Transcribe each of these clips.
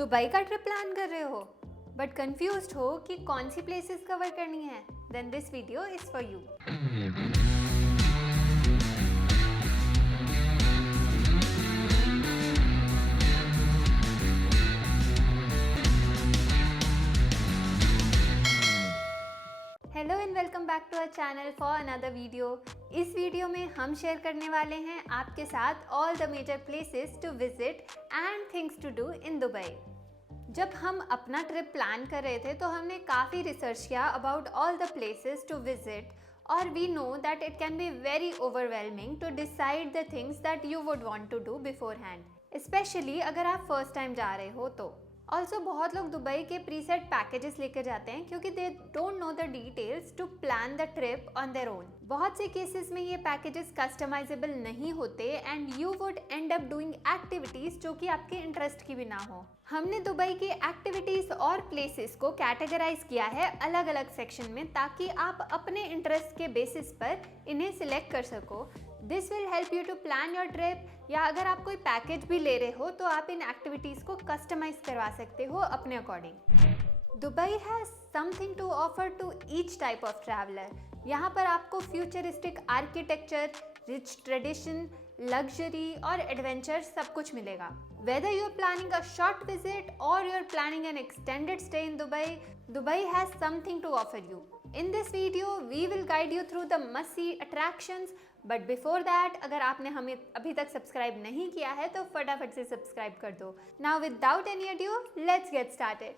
Dubai का trip plan कर रहे हो बट कंफ्यूज्ड हो कि कौन सी प्लेसेस कवर करनी है? Then this video is for you. Hello and welcome back to our channel for another video. इस वीडियो में हम शेयर करने वाले हैं आपके साथ all the major places to visit and things to do in Dubai. जब हम अपना ट्रिप प्लान कर रहे थे तो हमने काफ़ी रिसर्च किया about all the places to visit और we know that it can be very overwhelming to decide the things that you would want to do beforehand, specially अगर आप फर्स्ट टाइम जा रहे हो तो। ऑल्सो बहुत लोग दुबई के प्रीसेट पैकेजेस लेकर जाते हैं क्योंकि they don't know the details to plan the trip on their own. बहुत से केसेस में ये पैकेजेस कस्टमाइजेबल नहीं होते and you would end up doing activities जो कि आपके इंटरेस्ट की भी ना हो। हमने दुबई की एक्टिविटीज और प्लेसेस को कैटेगराइज किया है अलग अलग सेक्शन में ताकि आप अपने इंटरेस्ट के बेसिस पर इन्हें सिलेक्ट कर सको। This will help you to plan your trip, या अगर आप कोई पैकेज भी ले रहे हो तो आप इन एक्टिविटीज़ को कस्टमाइज करवा सकते हो अपने according. Dubai has something to offer to each type of traveller. यहाँ पर आपको futuristic architecture, rich tradition, luxury और एडवेंचर सब कुछ मिलेगा। Whether you're planning a short visit or you're planning an extended stay in Dubai, Dubai has something to offer you. In this video, we will guide you through the must-see attractions. But before that, अगर आपने हमें अभी तक subscribe नहीं किया है तो फटाफट से सब्सक्राइब कर दो। Now without any ado, let's get started.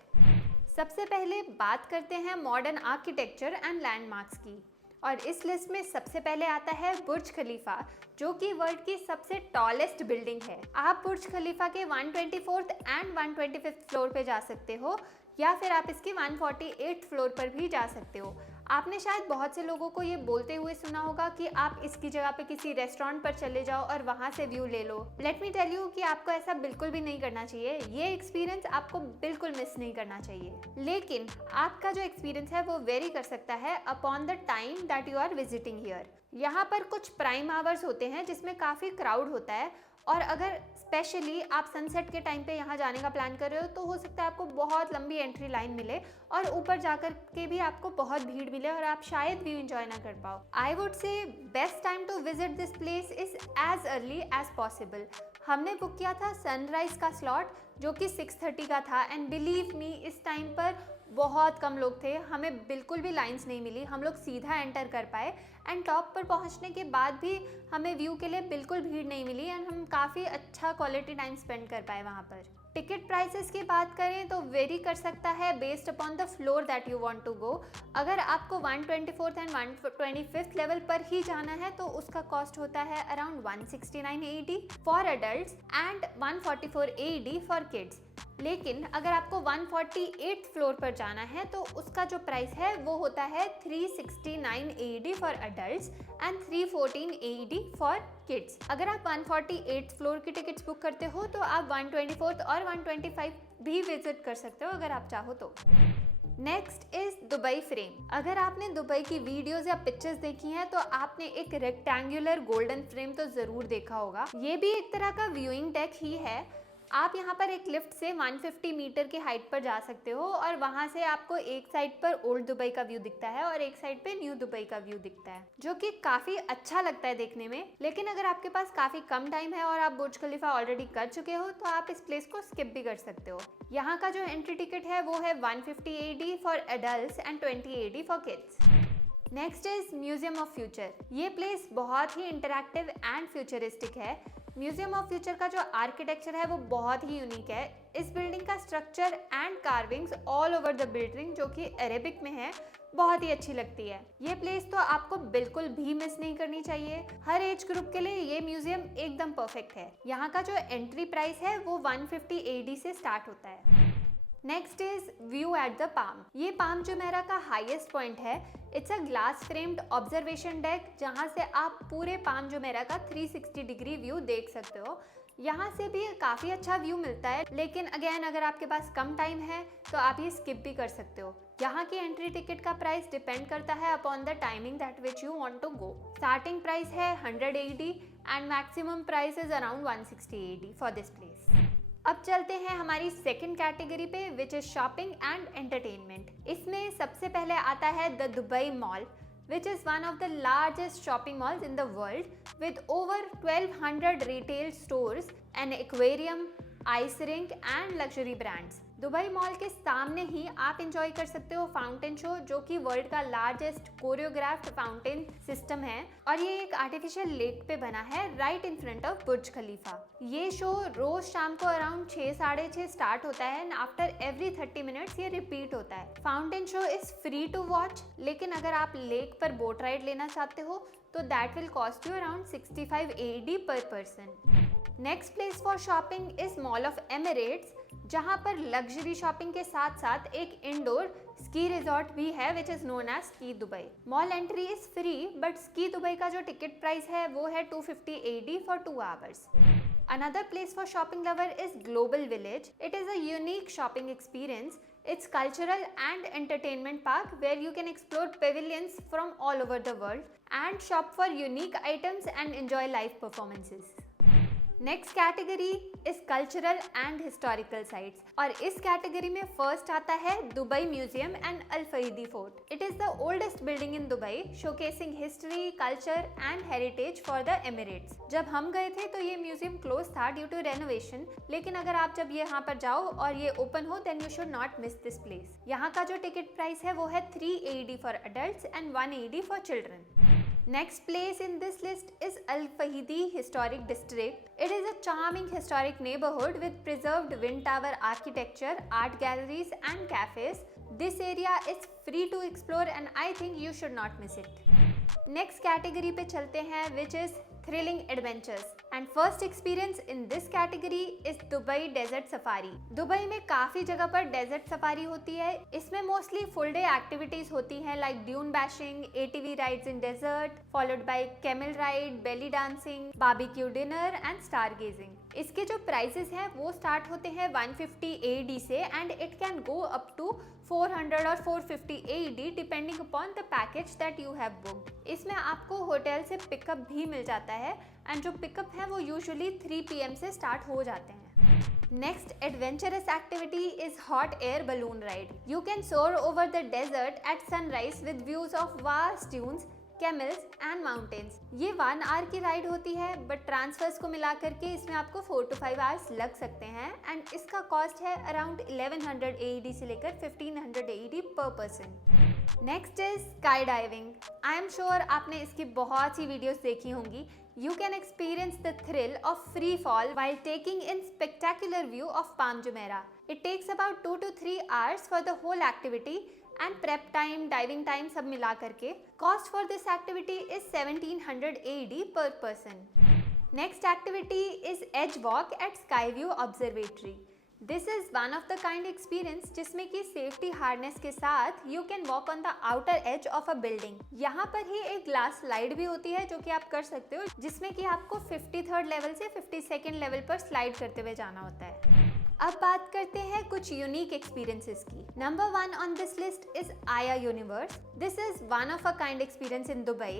सबसे पहले बात करते हैं मॉडर्न आर्किटेक्चर एंड लैंडमार्क्स की, और इस लिस्ट में सबसे पहले आता है बुर्ज खलीफा, जो कि वर्ल्ड की सबसे टॉलेस्ट बिल्डिंग है। आप बुर्ज खलीफा के 124th एंड 125th फ्लोर पे जा सकते हो, या फिर आप इसके 148th फ्लोर पर भी जा सकते हो। आपने शायद बहुत से लोगों को ये बोलते हुए सुना होगा कि आप इसकी जगह पे किसी रेस्टोरेंट पर चले जाओ और वहाँ से व्यू ले लो। लेट मी टेल यू कि आपको ऐसा बिल्कुल भी नहीं करना चाहिए। ये एक्सपीरियंस आपको बिल्कुल मिस नहीं करना चाहिए, लेकिन आपका जो एक्सपीरियंस है वो वेरी कर सकता है upon the time that you are visiting here. यहाँ पर कुछ प्राइम आवर्स होते हैं जिसमें काफ़ी क्राउड होता है, और अगर स्पेशली आप सनसेट के टाइम पे यहाँ जाने का प्लान कर रहे हो तो हो सकता है आपको बहुत लंबी एंट्री लाइन मिले और ऊपर जाकर के भी आपको बहुत भीड़ मिले और आप शायद व्यू एंजॉय ना कर पाओ। I would say best time to visit this place is as early as possible. हमने बुक किया था सनराइज का स्लॉट जो कि 6:30 का था, एंड बिलीव मी इस टाइम पर बहुत कम लोग थे, हमें बिल्कुल भी लाइंस नहीं मिली, हम लोग सीधा एंटर कर पाए एंड टॉप पर पहुंचने के बाद भी हमें व्यू के लिए बिल्कुल भीड़ नहीं मिली एंड हम काफ़ी अच्छा क्वालिटी टाइम स्पेंड कर पाए वहाँ पर। टिकट प्राइसेस की बात करें तो वेरी कर सकता है based upon the floor that you want to go. अगर आपको 124th एंड 125th लेवल पर ही जाना है तो उसका कॉस्ट होता है around 169 AED for adults and 144 AED for kids. लेकिन अगर आपको 148th फ्लोर पर जाना है तो उसका जो प्राइस है वो होता है 369 AED for adults and 314 AED for kids. अगर आप 148th फ्लोर की टिकट्स बुक करते हो तो आप 124th और 125 भी विजिट कर सकते हो अगर आप चाहो तो। Next is Dubai frame. अगर आपने दुबई की वीडियोस या पिक्चर्स देखी हैं तो आपने एक रेक्टेंगुलर गोल्डन फ्रेम तो जरूर देखा होगा। ये भी एक तरह का व्यूइंग डेक ही है। आप यहाँ पर एक लिफ्ट से 150 मीटर की हाइट पर जा सकते हो और वहाँ से आपको एक साइड पर ओल्ड दुबई का व्यू दिखता है और एक साइड पे न्यू दुबई का व्यू दिखता है, जो कि काफ़ी अच्छा लगता है देखने में। लेकिन अगर आपके पास काफ़ी कम टाइम है और आप बुर्ज खलीफा ऑलरेडी कर चुके हो तो आप इस प्लेस को स्किप भी कर सकते हो। यहाँ का जो एंट्री टिकट है वो है 150 AED for adult and 20 AED for kids. Next is museum of future. ये प्लेस बहुत ही इंटरैक्टिव एंड फ्यूचरिस्टिक है। म्यूजियम ऑफ फ्यूचर का जो आर्किटेक्चर है वो बहुत ही यूनिक है। इस बिल्डिंग का structure and carvings all over the building, जो कि अरेबिक में है, बहुत ही अच्छी लगती है। ये प्लेस तो आपको बिल्कुल भी मिस नहीं करनी चाहिए। हर एज ग्रुप के लिए ये म्यूजियम एकदम परफेक्ट है। यहाँ का जो एंट्री प्राइस है वो 150 AED से स्टार्ट होता है। Next is view at the palm. ये पाम जुमेरा का हाईएस्ट पॉइंट है। It's a glass framed observation deck जहाँ से आप पूरे पाम जुमेरा का 360 डिग्री व्यू देख सकते हो। यहाँ से भी काफ़ी अच्छा व्यू मिलता है, लेकिन अगेन अगर आपके पास कम टाइम है तो आप ये स्किप भी कर सकते हो। यहाँ की एंट्री टिकट का प्राइस डिपेंड करता है upon the timing that which you want to go. Starting price है 100 AED and maximum price is around 160 AED for this place. अब चलते हैं हमारी सेकंड कैटेगरी पे, which is shopping and entertainment. इसमें सबसे पहले आता है the Dubai mall, which is one of the largest shopping malls in the world with over 1200 retail stores, an aquarium, ice rink and luxury brands. Dubai mall के सामने ही आप enjoy कर सकते हो फाउंटेन शो, जो कि वर्ल्ड का largest choreographed fountain system है, और ये एक आर्टिफिशियल लेक पे बना है राइट इन फ्रंट ऑफ बुर्ज खलीफा। ये शो रोज शाम को अराउंड 6-6:30 स्टार्ट होता है एंड आफ्टर एवरी 30 मिनट्स ये रिपीट होता है। Fountain show is free to watch, लेकिन अगर आप लेक पर बोट राइड लेना चाहते हो तो that will cost you around 65 AED पर person. Next place for shopping is mall of Emirates, जहां पर लग्जरी शॉपिंग के साथ साथ एक इंडोर स्की रिजॉर्ट भी है which is known as ski Dubai. Mall entry is free, but ski Dubai का जो टिकट प्राइस है वो है 250 AED for 2 hours. Another place for shopping lover is Global Village. It is a unique shopping experience. It's cultural and entertainment park where you can explore pavilions from all over the world and shop for unique items and enjoy live performances. Next category is cultural and historical sites, और इस category में first आता है Dubai museum and Al Fahidi fort. It is the oldest building in Dubai, showcasing history, culture and heritage for the Emirates. जब हम गए थे तो ये म्यूजियम क्लोज था ड्यू टू रेनोवेशन, लेकिन अगर आप जब यहाँ पर जाओ और ये ओपन हो then you should not miss this place. यहाँ का जो टिकट प्राइस है वो है 3 AED for adults and 1 AED for children. Next place in this list is Al Fahidi Historic District. It is a charming historic neighborhood with preserved wind tower architecture, art galleries and cafes. This area is free to explore and I think you should not miss it. Next category पे चलते हैं which is thrilling adventures, and first experience in this category is Dubai desert safari. Dubai में काफी जगह पर desert safari होती है। इसमें मोस्टली फुल डे एक्टिविटीज होती हैं like dune bashing, ATV rides in desert followed by camel ride, belly dancing, barbecue dinner and star gazing. इसके जो प्राइसेस हैं वो स्टार्ट होते हैं 150 AED से and it can go up to 400 और 450 AED depending upon the package that you have booked. इसमें आपको होटल से पिकअप भी मिल जाता है एंड जो पिकअप है वो यूजुअली 3 PM से स्टार्ट हो जाते हैं। Next adventurous activity is hot air balloon ride. You can soar over the desert at sunrise with views of vast dunes, camels and mountains. ये 1 आवर की राइड होती है, बट ट्रांसफर्स को मिला करके इसमें आपको 4 to 5 आवर्स लग सकते हैं एंड इसका कॉस्ट है अराउंड 1100 AED से लेकर 1500 AED पर person. Next is sky diving. I am sure आपने इसकी बहुत सी वीडियोस देखी होंगी। You can experience the thrill of free fall while taking in spectacular view of Palm Jumeirah. It takes about 2 to 3 hours for the whole activity and prep time, diving time सब मिला करके cost for this activity is 1700 AED per person. Next activity is edge walk at Skyview Observatory. This is one of the kind experience जिसमें कि safety harness के साथ you can walk on the outer edge of a building. यहाँ पर ही एक glass slide भी होती है जो कि आप कर सकते हो, जिसमें कि आपको 53rd लेवल से 52nd लेवल पर स्लाइड करते हुए जाना होता है। अब बात करते हैं कुछ यूनिक एक्सपीरियंसेस की। Number 1 on this list is Aya Universe. This is one of a kind experience in Dubai.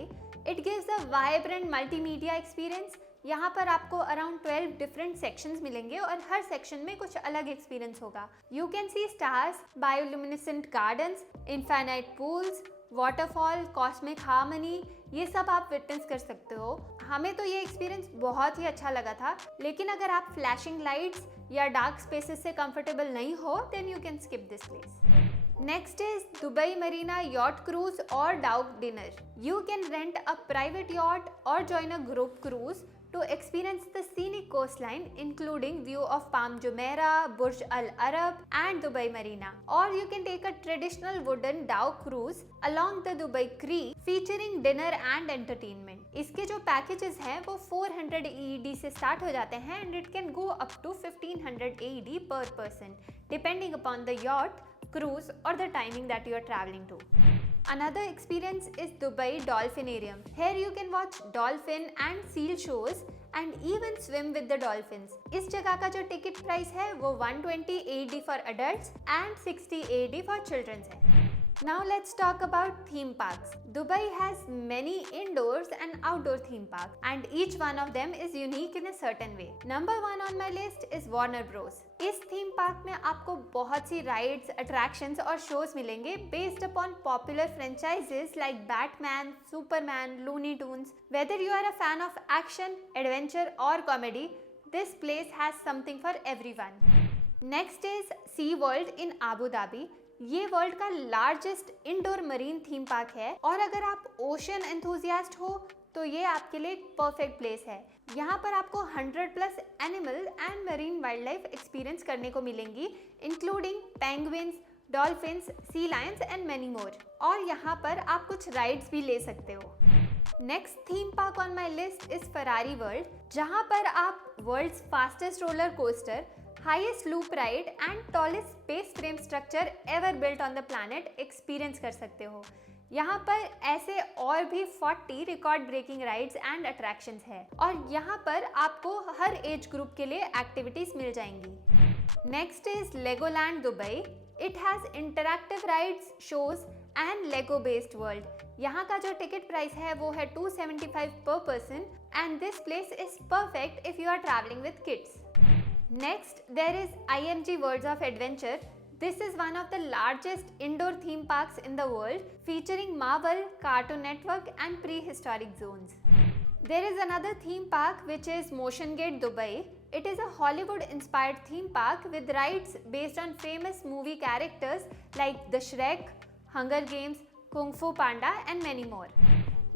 It gives a vibrant multimedia experience. यहाँ पर आपको अराउंड 12 डिफरेंट सेक्शंस मिलेंगे और हर सेक्शन में कुछ अलग एक्सपीरियंस होगा। You can see stars, bioluminescent gardens, infinite pools, waterfall, cosmic harmony, ये सब आप विटनेस कर सकते हो। हमें तो ये एक्सपीरियंस बहुत ही अच्छा लगा था, लेकिन अगर आप फ्लैशिंग लाइट्स या डार्क स्पेसेस से कंफर्टेबल नहीं हो then you can skip this place. Next is Dubai Marina Yacht Cruise or Dhow Dinner. You can rent a private yacht or join a group cruise to experience the scenic coastline including view of Palm Jumeirah, Burj Al Arab and Dubai Marina. Or you can take a traditional wooden dhow cruise along the Dubai Creek featuring dinner and entertainment. इसके जो packages हैं वो 400 AED से start हो जाते हैं and it can go up to 1500 AED per person depending upon the yacht, cruise or the timing that you are traveling to. Another experience is Dubai Dolphinarium. Here you can watch dolphin and seal shows and even swim with the dolphins. इस जगह का जो ticket price है वो 120 AED for adults and 60 AED for children है। Now let's talk about theme parks. Dubai has many indoors and outdoor theme parks, and each one of them is unique in a certain way. Number 1 on my list is Warner Bros. इस theme park में आपको बहुत सी rides, attractions और shows मिलेंगे based upon popular franchises like Batman, Superman, Looney Tunes. Whether you are a fan of action, adventure or comedy, this place has something for everyone. Next is Sea World in Abu Dhabi. ये world का largest indoor marine theme park है और अगर आप ocean enthusiast हो तो ये आपके लिए एक परफेक्ट प्लेस है. यहाँ पर आपको 100+ animal and marine wild life experience करने को मिलेंगी, including penguins, dolphins, sea lions and many more. और यहाँ पर आप कुछ राइड्स भी ले सकते हो. Next theme park on my list is Ferrari world, जहाँ पर आप world's fastest roller coaster, highest loop ride and tallest space frame structure ever built on the planet experience कर सकते हो. यहाँ पर ऐसे और भी 40 record breaking rides and attractions है और यहाँ पर आपको हर एज ग्रुप के लिए एक्टिविटीज मिल जाएंगी. Next is Legoland Dubai. It has interactive rides, shows and Lego based world. यहाँ का जो टिकट प्राइस है वो है 275 per person and this place is perfect if you are travelling with kids. Next, there is IMG Worlds of Adventure. This is one of the largest indoor theme parks in the world, featuring Marvel, Cartoon Network and prehistoric zones. There is another theme park which is Motion Gate Dubai. It is a Hollywood-inspired theme park with rides based on famous movie characters like The Shrek, Hunger Games, Kung Fu Panda and many more.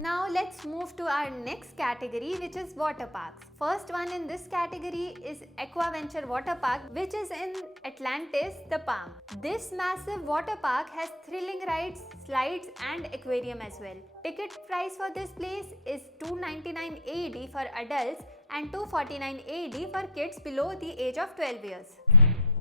Now let's move to our next category, which is water parks. First one in this category is Aquaventure Water Park, which is in Atlantis, the Palm. This massive water park has thrilling rides, slides and aquarium as well. Ticket price for this place is 299 AED for adults and 249 AED for kids below the age of 12 years.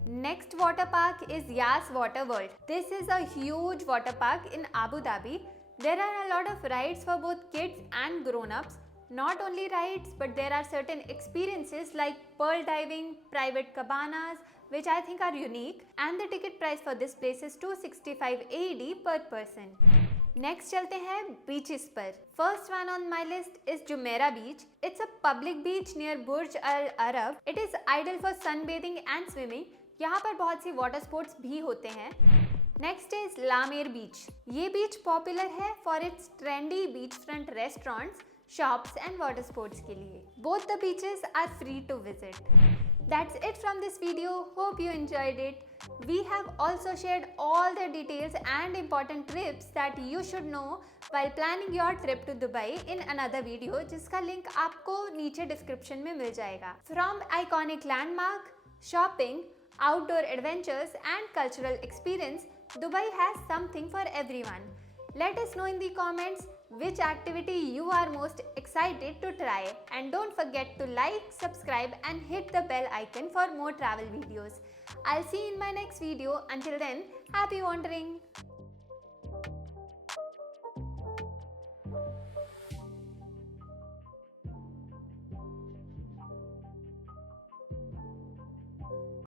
Next water park is Yas Water World. This is a huge water park in Abu Dhabi. There are a lot of rides for both kids and grown-ups. Not only rides, but there are certain experiences like pearl diving, private cabanas, which I think are unique. And the ticket price for this place is 265 AED per person. Next चलते हैं beaches पर. First one on my list is Jumeirah Beach. It's a public beach near Burj Al Arab. It is ideal for sunbathing and swimming. यहाँ पर बहुत सी water sports भी होते हैं. Next is Lamer Beach. ये बीच पॉपुलर है for its trendy beach front restaurants, shops and water sports के लिए. Both the beaches are free to visit. That's it from this video. Hope you enjoyed it. We have also shared all the details and important tips that you should know while planning your trip to Dubai in another video, जिसका link आपको नीचे description में मिल जाएगा. From iconic landmark, shopping, outdoor adventures and cultural experience, Dubai has something for everyone. Let us know in the comments which activity you are most excited to try, and don't forget to like, subscribe and hit the bell icon for more travel videos. I'll see you in my next video. Until then, happy wandering!